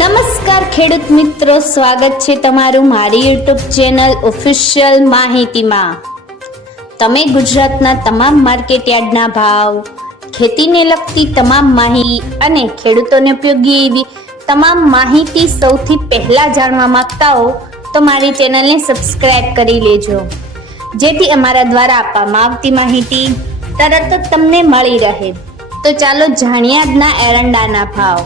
નમસ્કાર ખેડૂત મિત્રો, સ્વાગત છે તમારું મારી યુટ્યુબ ચેનલ ઓફિશિયલ માહિતીમાં। તમે ગુજરાતના તમામ માર્કેટયાર્ડના ભાવ, ખેતીને લગતી તમામ માહિતી અને ખેડૂતોને ઉપયોગી એવી તમામ માહિતી સૌથી પહેલા જાણવા માંગતા હો તો મારી ચેનલને સબસ્ક્રાઇબ કરી લેજો, જેથી અમારા દ્વારા આપવામાં આવતી માહિતી તરત જ તમને મળી રહે। તો ચાલો જાણીએ આજના એરંડાના ભાવ।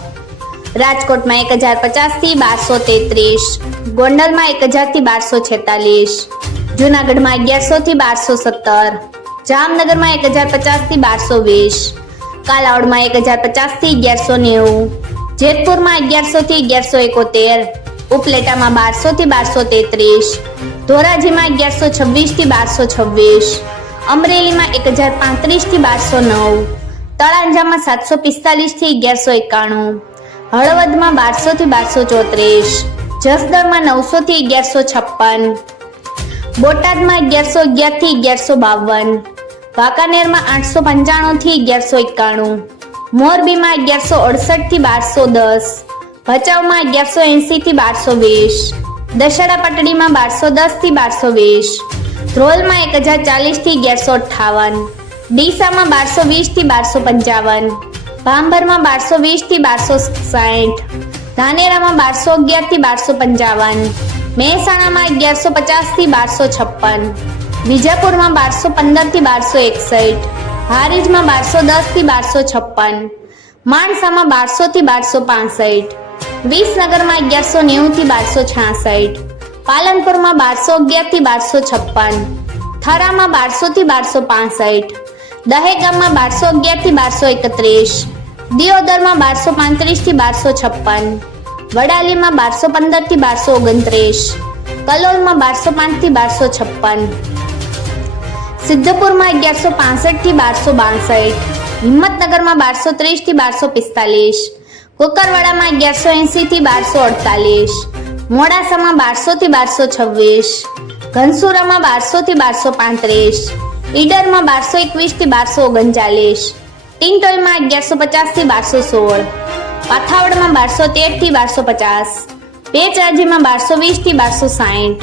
રાજકોટમાં 1050 થી 1233, ગોંડલમાં 1000 થી 1246, જૂનાગઢમાં 1100 થી 1217, જામનગરમાં 1050 થી 1220, કાલાવડમાં 1050 થી 1190, જેતપુરમાં 1100 થી 1171, ઉપલેટામાં 1200 થી 1233, ધોરાજીમાં 1126 થી 1226, અમરેલીમાં 1035 થી 1209, તળાંજામાં 745 થી 1191, હળવદમાં 1200 થી 1234, જસદણમાં 900 થી 1156, બોટાદમાં 1111 થી 1152, વાંકાનેરમાં 895 થી 1191, મોરબીમાં 1168 થી 1210, ભચાઉમાં 1180 થી 1220, દશેરા પાટડીમાં 1210 થી 1220, ધ્રોલમાં 1040 થી 1158, ડીસામાં 1220 થી 1255, ભાંભરમાં 1220 થી 1260, ધાનેરામાં 1211 થી 1255, મહેસાણામાં 1150 થી 1256, વિજાપુરમાં 1215 થી 1261, હારીજમાં 1210 થી 1256, માણસામાં 1200 થી 1265, વિસનગરમાં 1190 થી 1266, પાલનપુરમાં 1211 થી 1256, થરામાં 1200 થી 1265, દહેગામમાં 1211 થી 1231, દિયોદરમાં 1235 થી 1256, વડાલીમાં 1215 થી 1229, કલોલમાં 1205 થી 1256, સિદ્ધપુરમાં 1165 થી 1262, હિંમતનગરમાં 1230 થી 1245, કુકરવાડામાં 1180 થી 1248, મોડાસામાં 1200 થી 1226, ઘનસુરામાં 1200 થી 1235, ઈડરમાં 1221 થી 1239, ટિંટોલમાં 1150 થી 1216, પાથાવડમાં 1213 થી 1250, પેચરાજીમાં 1220 થી 1260,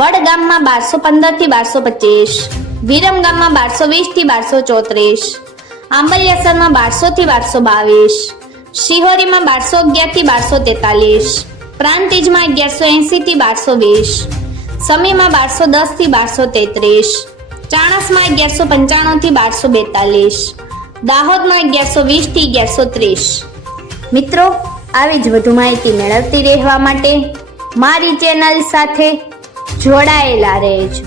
વડગામમાં 1215 થી 1225, વિરમગામમાં 1220 થી 1234, આંબલિયાસરમાં 1200 થી 1222, શિહોરીમાં 1211 થી 1243, પ્રાંતિજમાં 1180 થી 1220, સમીમાં 1210 થી 1233, ચાણસમાં 1195 થી 1242, દાહોદમાં 1120 થી 1130। મિત્રો, આવી જ વધુ માહિતી મેળવતી રહેવા માટે મારી ચેનલ સાથે જોડાયેલા રહેજો।